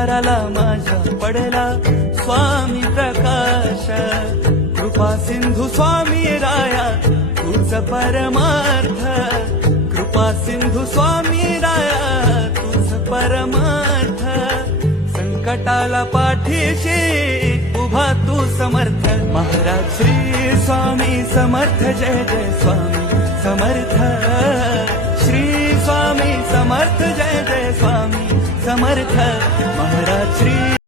दाराला माझ्या पडला स्वामी प्रकाश। कृपा सिंधू स्वामी राया तुझ परमार्थ, कृपा सिंधू स्वामी राया तुझ परमार्थ। संकटाला पाठीशी उभा तू समर्थ, महाराज श्री स्वामी समर्थ। जय जय स्वामी समर्थ, श्री स्वामी समर्थ। जय जय स्वामी समर्थ, महाराज श्री